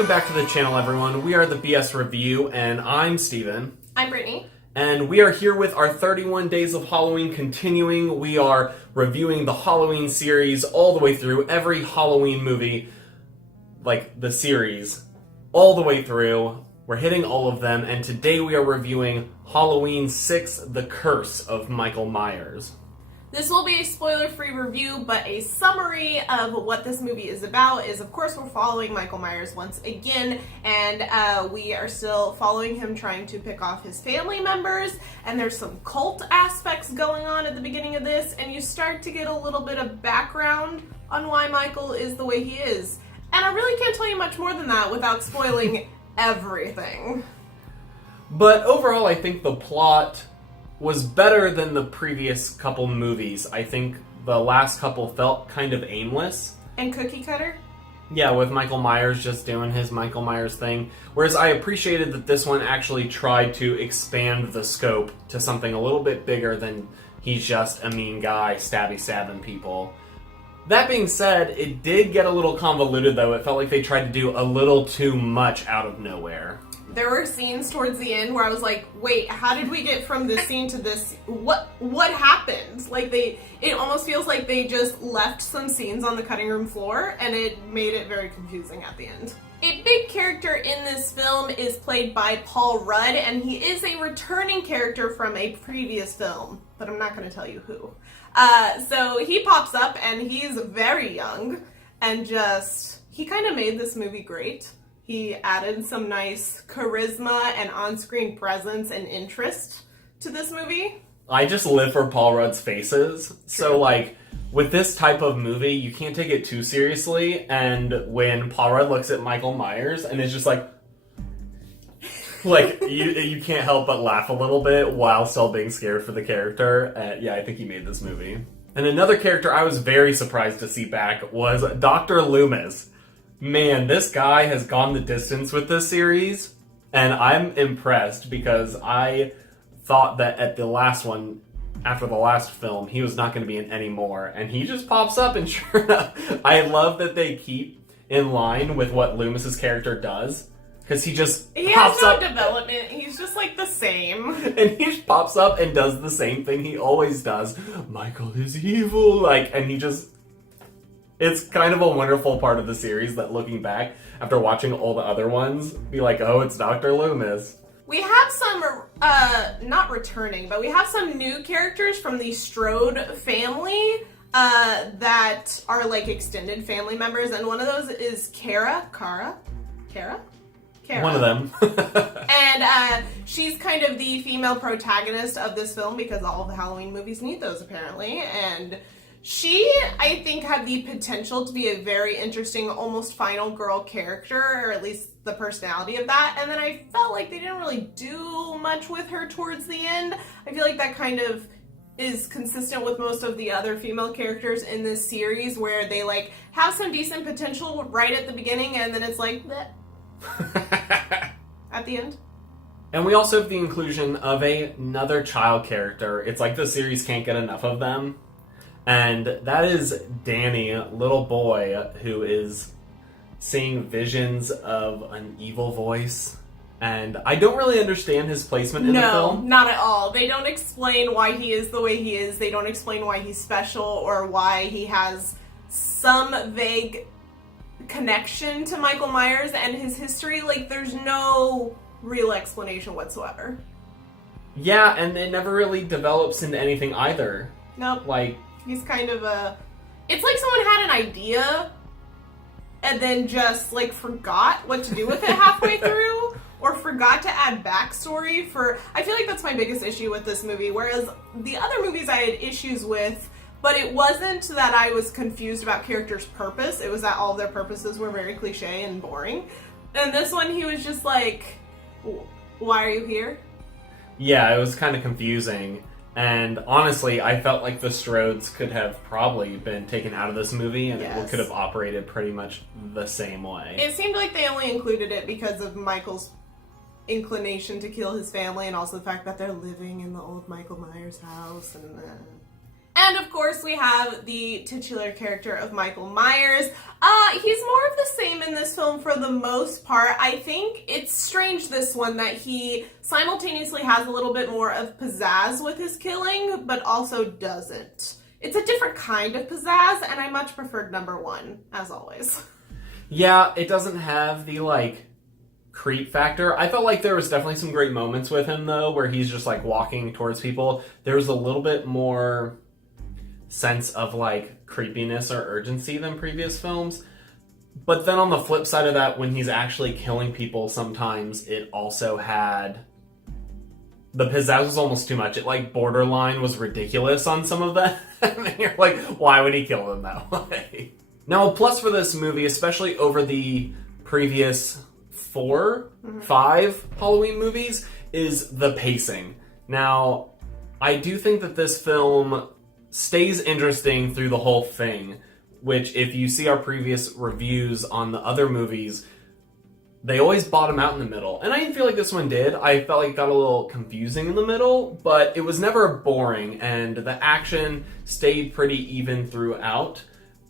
Welcome back to the channel, everyone. We are the BS Review, and I'm Steven. I'm Brittany. And we are here with our 31 Days of Halloween continuing. We are reviewing the Halloween series all the way through, every Halloween movie, like the series, all the way through. We're hitting all of them, and today we are reviewing Halloween 6, The Curse of Michael Myers. This will be a spoiler-free review, but a summary of what this movie is about is, of course, we're following Michael Myers once again, and we are still following him trying to pick off his family members, and there's some cult aspects going on at the beginning of this, and you start to get a little bit of background on why Michael is the way he is. And I really can't tell you much more than that without spoiling everything. But overall, I think the plot was better than the previous couple movies. I think the last couple felt kind of aimless. And cookie cutter? Yeah, with Michael Myers just doing his Michael Myers thing. Whereas I appreciated that this one actually tried to expand the scope to something a little bit bigger than he's just a mean guy stabbing people. That being said, it did get a little convoluted though. It felt like they tried to do a little too much out of nowhere. There were scenes towards the end where I was like, wait, how did we get from this scene to this? What happened? Like, it almost feels like they just left some scenes on the cutting room floor, and it made it very confusing at the end. A big character in this film is played by Paul Rudd, and he is a returning character from a previous film, but I'm not going to tell you who. So he pops up, and he's very young, and he kind of made this movie great. He added some nice charisma and on-screen presence and interest to this movie. I just live for Paul Rudd's faces. True. So, like, with this type of movie, you can't take it too seriously. And when Paul Rudd looks at Michael Myers and is just like you can't help but laugh a little bit while still being scared for the character. Yeah, I think he made this movie. And another character I was very surprised to see back was Dr. Loomis. Man, this guy has gone the distance with this series, and I'm impressed because I thought that at the last one, after the last film, he was not going to be in any more, and he just pops up, and sure enough, I love that they keep in line with what Loomis's character does, because he pops up. He has no development, he's just like the same. And he just pops up and does the same thing he always does. Michael is evil, and he just... It's kind of a wonderful part of the series that looking back, after watching all the other ones, be like, oh, it's Dr. Loomis. We have some, not returning, but we have some new characters from the Strode family that are like extended family members, and one of those is Kara? One of them. And she's kind of the female protagonist of this film because all of the Halloween movies need those apparently, and she, I think, had the potential to be a very interesting, almost final girl character, or at least the personality of that, and then I felt like they didn't really do much with her towards the end. I feel like that kind of is consistent with most of the other female characters in this series, where they, like, have some decent potential right at the beginning, and then it's like, bleh. At the end. And we also have the inclusion of another child character. It's like the series can't get enough of them. And that is Danny, little boy, who is seeing visions of an evil voice. And I don't really understand his placement in the film. No, not at all. They don't explain why he is the way he is. They don't explain why he's special or why he has some vague connection to Michael Myers and his history. Like, there's no real explanation whatsoever. Yeah, and it never really develops into anything either. Nope. Like... He's kind of it's like someone had an idea and then just, like, forgot what to do with it halfway through, or forgot to add backstory I feel like that's my biggest issue with this movie, whereas the other movies I had issues with, but it wasn't that I was confused about characters' purpose, it was that all of their purposes were very cliche and boring. And this one, he was just like, why are you here? Yeah, it was kind of confusing. And honestly, I felt like the Strodes could have probably been taken out of this movie, and It could have operated pretty much the same way. It seemed like they only included it because of Michael's inclination to kill his family, and also the fact that they're living in the old Michael Myers house. And And of course, we have the titular character of Michael Myers. He's more of the same in this film for the most part. I think it's strange, this one, that he simultaneously has a little bit more of pizzazz with his killing, but also doesn't. It's a different kind of pizzazz, and I much preferred number one, as always. Yeah, it doesn't have the, like, creep factor. I felt like there was definitely some great moments with him, though, where he's just, like, walking towards people. There was a little bit more sense of, like, creepiness or urgency than previous films. But then on the flip side of that, when he's actually killing people, sometimes it also had... the pizzazz was almost too much. It, like, borderline was ridiculous on some of that. And you're like, why would he kill them that way? Now, a plus for this movie, especially over the previous 5 Halloween movies, is the pacing. Now, I do think that this film stays interesting through the whole thing, which, if you see our previous reviews on the other movies, they always bottom out in the middle. And I didn't feel like this one did. I felt like it got a little confusing in the middle, but it was never boring, and the action stayed pretty even throughout,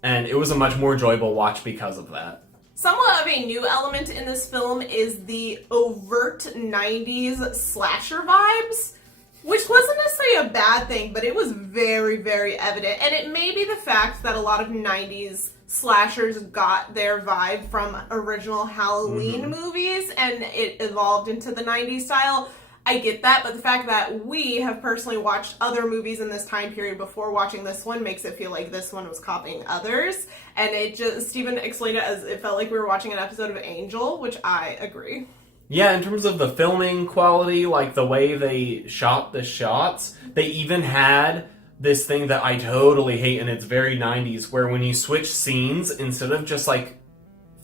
and it was a much more enjoyable watch because of that. Somewhat of a new element in this film is the overt 90s slasher vibes, which wasn't necessarily a bad thing, but it was very, very evident. And it may be the fact that a lot of 90s slashers got their vibe from original Halloween movies, and it evolved into the 90s style. I get that, but the fact that we have personally watched other movies in this time period before watching this one makes it feel like this one was copying others. And it just, Steven explained it as it felt like we were watching an episode of Angel, which I agree. Yeah, in terms of the filming quality, like the way they shot the shots, they even had this thing that I totally hate, and it's very 90s, where when you switch scenes, instead of just like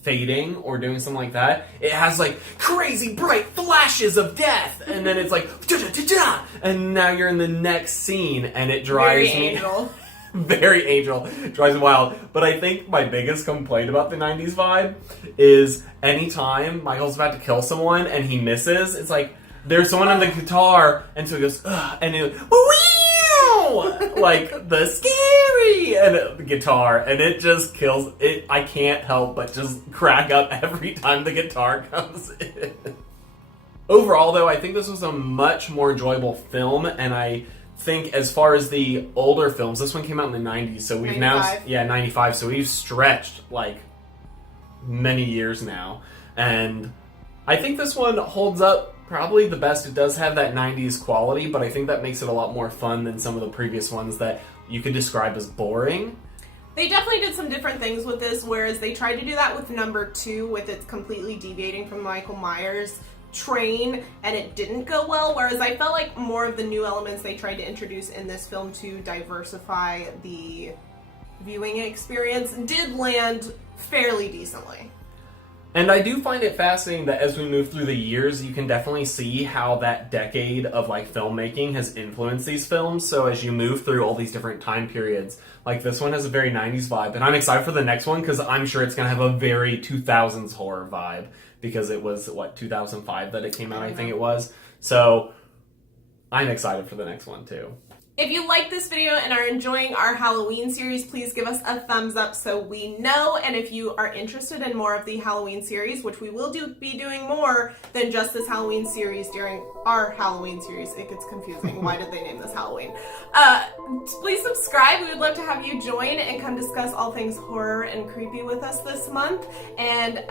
fading or doing something like that, it has like crazy bright flashes of death, and then it's like da-da-da-da, and now you're in the next scene, and it drives Very me Angel. very Angel, drives me wild. But I think my biggest complaint about the 90s vibe is anytime Michael's about to kill someone and he misses, it's like there's someone on the guitar, and so he goes ugh, and it like the scary and the guitar, and it just kills it. I can't help but just crack up every time the guitar comes in. Overall, though, I think this was a much more enjoyable film, and I think as far as the older films, this one came out in the 90s, so we've 95. 95, so we've stretched like many years now, and I think this one holds up probably the best. It does have that 90s quality, but I think that makes it a lot more fun than some of the previous ones that you could describe as boring. They definitely did some different things with this, whereas they tried to do that with number 2, with it completely deviating from Michael Myers' train, and it didn't go well, whereas I felt like more of the new elements they tried to introduce in this film to diversify the viewing experience did land fairly decently. And I do find it fascinating that as we move through the years, you can definitely see how that decade of like filmmaking has influenced these films. So as you move through all these different time periods, like this one has a very 90s vibe, and I'm excited for the next one because I'm sure it's going to have a very 2000s horror vibe, because it was, 2005 that it came out, I think it was. So I'm excited for the next one too. If you like this video and are enjoying our Halloween series, please give us a thumbs up so we know. And if you are interested in more of the Halloween series, which we will be doing more than just this Halloween series during our Halloween series. It gets confusing. Why did they name this Halloween? Please subscribe. We would love to have you join and come discuss all things horror and creepy with us this month. And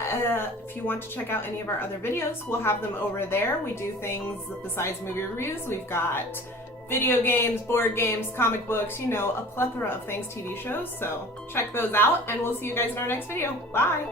if you want to check out any of our other videos, we'll have them over there. We do things besides movie reviews. We've got video games, board games, comic books, you know, a plethora of things, TV shows. So check those out, and we'll see you guys in our next video. Bye!